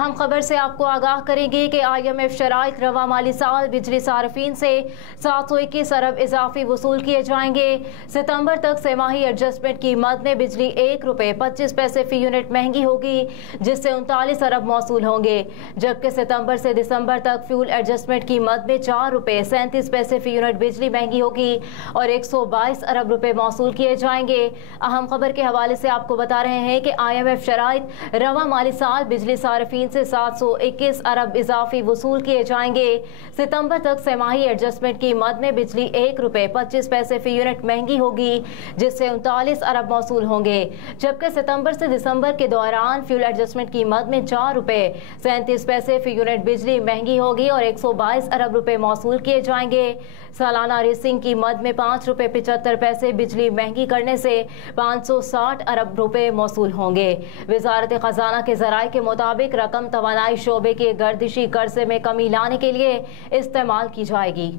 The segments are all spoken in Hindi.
हम खबर से आपको आगाह करेंगे कि IMF शराइत रवा माली साल बिजली सार्फिन से 721 अरब इजाफी वसूल किए जाएंगे। सितंबर तक सेमाही एडजस्टमेंट की मद में बिजली ₹1.25 फी यूनिट महंगी होगी, जिससे 39 अरब मौसूल होंगे, जबकि सितंबर से दिसंबर तक फ्यूल एडजस्टमेंट की मद में ₹4.37 फी यूनिट बिजली महंगी होगी और 122 अरब रुपए मौसूल किए जाएंगे। अहम खबर के हवाले से आपको बता रहे हैं कि IMF शराइत रवा माली साल बिजली सार्फिन से 721 अरब इजाफी वसूल किए जाएंगे। सितंबर तक सेमाही एडजस्टमेंट की मद में बिजली ₹1.25 फी यूनिट महंगी होगी, जिससे 39 अरब मौसूल होंगे, जबकि सितंबर से दिसंबर के दौरान फ्यूल एडजस्टमेंट की मद में ₹4.37 फी यूनिट बिजली महंगी होगी और 122 अरब रुपए मौसूल किए जाएंगे। सालाना रेसिंग की मद में ₹5.75 बिजली महंगी करने से 560 अरब रुपए मौसूल होंगे। वजारत खजाना के जराये के मुताबिक रकम तवानाई शोबे के गर्दिशी कर्जे में कमी लाने के लिए इस्तेमाल की जाएगी।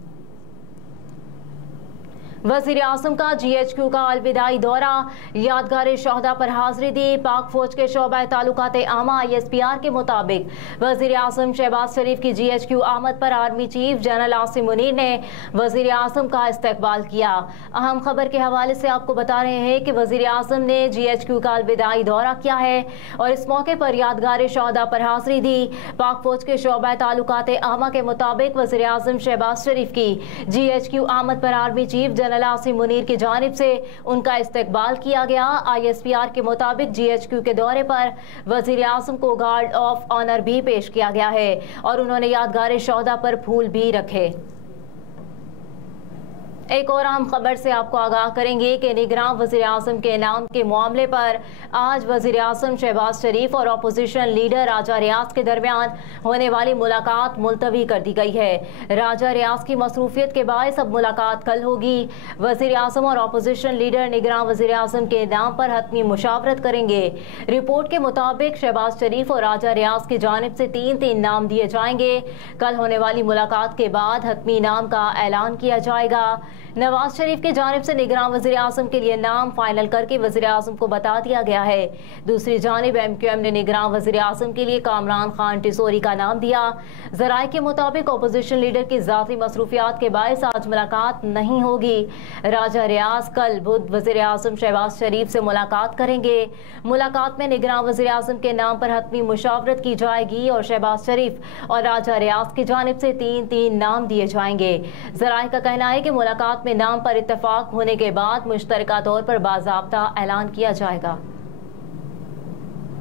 वज़ीर आज़म का GHQ का अलविदाई दौरा, यादगार शहदा पर हाजिरी दी। पाक फौज के शोबा ताल्लुकात आमा ISPR के मुताबिक वज़ीर आज़म शहबाज शरीफ की GHQ आमद पर army chief general Asim Munir ने वज़ीर आज़म का इस्तकबाल किया। अहम खबर के हवाले से आपको बता रहे हैं कि वज़ीर आज़म ने GHQ का अलविदाई दौरा किया है और इस मौके पर यादगार शहदा पर हाजिरी दी। पाक फौज के शोबा ताल्लुकात आमा के मुताबिक वज़ीर आज़म शहबाज शरीफ की GHQ आमद पर आर्मी चीफ आसिम मुनीर की जानिब से उनका इस्तकबाल किया गया। ISPR के मुताबिक GHQ के दौरे पर वज़ीर आज़म को गार्ड ऑफ ऑनर भी पेश किया गया है और उन्होंने यादगार शहदा पर फूल भी रखे। एक और अहम खबर से आपको आगाह करेंगे कि निगरान वज़ीर आज़म के नाम के मामले पर आज वज़ीर आज़म शहबाज शरीफ और अपोजिशन लीडर राजा रियाज के दरमियान होने वाली मुलाकात मुलतवी कर दी गई है। राजा रियाज की मसरूफियत के बायस अब मुलाकात कल होगी। वज़ीर आज़म और अपोजिशन लीडर निगरान वज़ीर आज़म के नाम पर हतमी मुशावरत करेंगे। रिपोर्ट के मुताबिक शहबाज शरीफ और राजा रियाज की जानिब से 3-3 नाम दिए जाएंगे। कल होने वाली मुलाकात के बाद हतमी नाम का ऐलान किया जाएगा। नवाज शरीफ की जानिब से निगरान वज़ीर आज़म के लिए नाम फाइनल करके वज़ीर आज़म को बता दिया गया है। दूसरी जानिब MQM ने निगरान वज़ीर आज़म के लिए कामरान खान टिसोरी का नाम दिया। ज़राए के मुताबिक अपोजिशन लीडर की ज़ाती मसरूफियात के बायस आज मुलाकात नहीं होगी। राजा रियाज कल बुध वज़ीर आज़म शहबाज शरीफ से मुलाकात करेंगे। मुलाकात में निगरान वज़ीर आज़म के नाम पर हतमी मुशावरत की जाएगी और शहबाज शरीफ और राजा रियाज की जानिब से 3-3 नाम दिए जाएंगे। ज़राए का कहना है कि मुलाकात में नाम पर इत्तेफाक होने के बाद मुश्तरका तौर पर बाज़ाब्ता ऐलान किया जाएगा।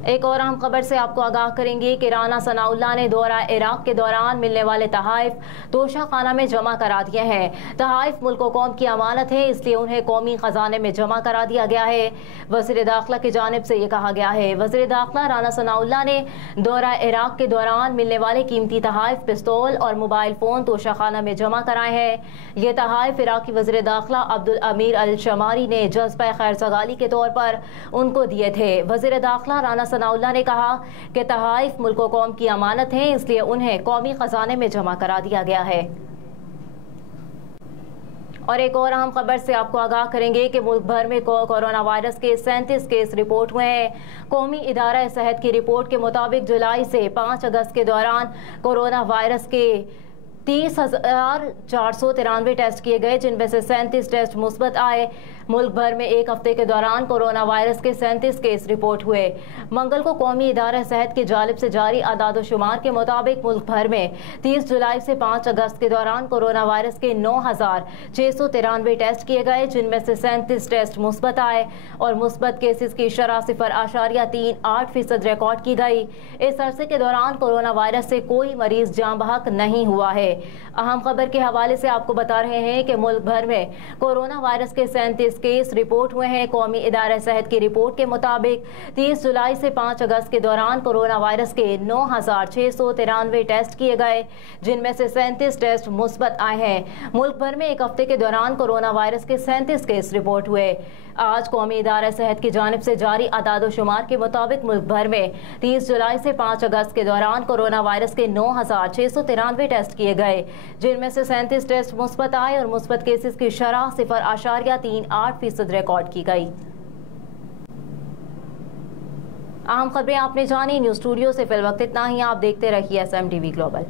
एक और अहम खबर से आपको आगाह करेंगे कि राना सनाउल्लाह ने दौरा इराक के दौरान मिलने वाले तहाइफ तोशा खाना में जमा करा दिए हैं। तहाइफ मुल्क कौम की अमानत है, इसलिए उन्हें कौमी खजाने में जमा करा दिया गया है। वज़ीर दाखिला की जानिब से ये कहा गया है। वज़ीर दाखिला राना सनाउल्लाह ने दौरा इराक के दौरान मिलने वाले कीमती तहाइफ, पिस्तौल और मोबाइल फ़ोन तोशा खाना में जमा कराए हैं। ये तहाइफ इराकी वज़ीर दाखिला अब्दुल अमीर अल शमारी ने जज्बा खैरसगाली के तौर पर उनको दिए थे। वज़ीर दाखिला राना सनाउल्लाह ने कहा कि तहाइफ मुल्क कौम की अमानत है, इसलिए उन्हें कौमी खजाने में जमा करा दिया गया है। और एक और अहम खबर से आपको आगाह करेंगे कि मुल्क भर में कोरोना वायरस के 37 केस रिपोर्ट हुए हैं। कौमी इदारा सेहत की रिपोर्ट के मुताबिक जुलाई से 5 अगस्त के दौरान कोरोना वायरस के 30,493 टेस्ट किए गए, जिनमें से 37 टेस्ट मुस्बत आए। मुल्क भर में एक हफ्ते के दौरान कोरोना वायरस के 37 केस रिपोर्ट हुए। मंगल को कौमी इदारा सेहत की जानिब से जारी आदाद-ओ-शुमार के मुताबिक मुल्क भर में 30 जुलाई से 5 अगस्त के दौरान कोरोना वायरस के 9,693 टेस्ट किए गए, जिनमें से 37 टेस्ट मुस्बत आए और मुस्बत केसेस की शरह 0.38% रिकॉर्ड की गई। इस अरसे के दौरान कोरोना वायरस से कोई मरीज जाँ बहक नहीं हुआ है। अहम खबर के हवाले से आपको बता रहे हैं कि मुल्क भर में कोरोना वायरस के 37 केस रिपोर्ट हुए हैं। कौमी इदारा सेहत की रिपोर्ट के मुताबिक 30 जुलाई से 5 अगस्त के दौरान कोरोना वायरस के 9,693 टेस्ट किए गए, जिनमें से 37 टेस्ट मुस्बत आए हैं। मुल्क भर में एक हफ्ते के दौरान कोरोना वायरस के 37 केस रिपोर्ट हुए। आज कौमी इदारा सेहत की जानिब से जारी आदाद-ओ-शुमार के मुताबिक मुल्क भर में 30 जुलाई से 5 अगस्त के दौरान कोरोना वायरस के 9,693 टेस्ट किए गए, जिनमें से 37 टेस्ट मुस्बत आए और मुस्बत केसेस की शरह 0.38% रिकॉर्ड की गई। अहम खबरें आपने जानी। न्यूज़ स्टूडियो से फिल वक्त इतना ही। आप देखते रहिए SM TV ग्लोबल।